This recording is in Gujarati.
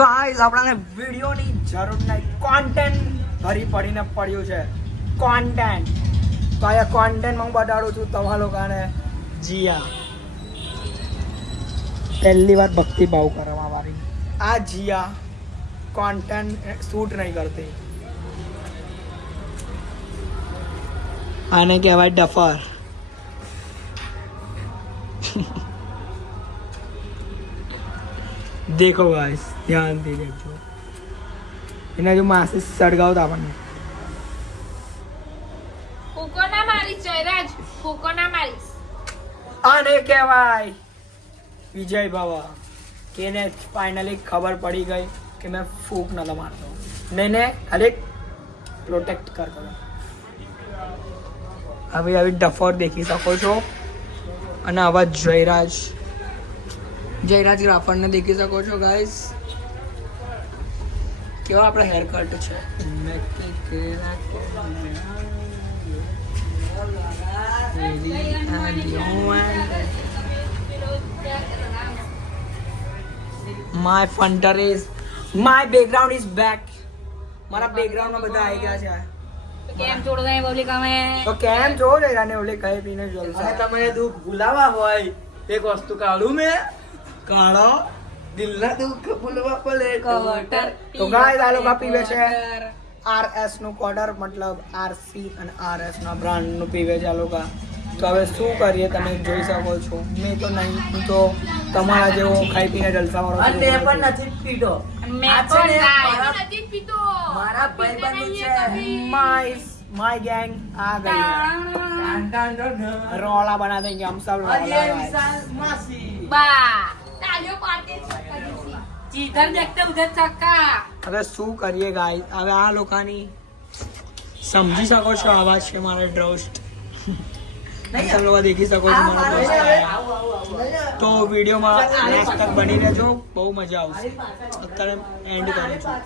ગાઈસ આપણાને વિડિયોની જરૂર નહીં, કોન્ટેન્ટ ભરી પડીને પડ્યું છે. કોન્ટેન્ટ તો આ કોન્ટેન્ટ હું બતાડું છું તમારા લોકોને. જીયા પહેલી વાર ભક્તિ ભાવ કરવા વાળી આ જીયા કોન્ટેન્ટ શૂટ નહીં કરતી. આને કહેવાય ડફર. देखो गाइस ध्यान दे देखो इन्हें जो मासे सड़गावता આપણને ફૂકો ના મારી જયરાજ, ફૂકો ના મારીશ. આને કહેવાય વિજય બાવા. કેને ફાઇનલી ખબર પડી ગઈ કે મેં ફૂક નતો મારતો, નહીં ખાલી પ્રોટેક્ટ કરતો. હવે આવી ડફર દેખી શકો છો. અને આવા જયરાજ ગ્રાફરને દેખી શકો છો ગાઈસ. કેવા આપણે હેર કટ છે. My front is my background is back. મારા બેકગ્રાઉન્ડમાં બધા આવી ગયા છે. કેમ છોડ દે બોલી કામે તો કેમ છો જયરાને ઓલે કહે પીને જલસા. અને તમે દુઃખ ભૂલાવા હોય એક વસ્તુ કાઢું મેં કાળો દિલના દુઃખ ભૂલવા પડે કવટર. તો ગાઈસ આ લોકો પીવે છે RS નું કોડર, મતલબ RC અને RS ના બ્રાન્ડ નું પીવે છે આ લોકો. તો હવે શું કરીએ તમે જોઈ શકો છો. મેં તો નહીં, હું તો તમારા જેવો ખાઈ પીને જલસા વાળો અને મેં પણ નથી જ પીધો. મેં આ છે ને પણ નથી જ પીતો. મારા ભાઈબંધો છે. માય ગેંગ આ ગઈ ટાણ ટાણ ટાણ. રોલા બના દેંગે हम सब અરે रोला વિશાલ માસી. બા તાલિયો પાડતે છક્કા દીધી. જીધર દેખતે ઉધર છક્કા. હવે શું કરીએ ગાઈસ. હવે આ લોકોની સમજી શકો છો આવાજ છે મારા ડ્રોસ્ટ. તમે લોકો દેખી શકો છો મારા દોસ્ત. તો વિડીયોમાં લાસ્ટ તક બની રહેજો, બહુ મજા આવશે. અત્યારે એન્ડ કરું છું.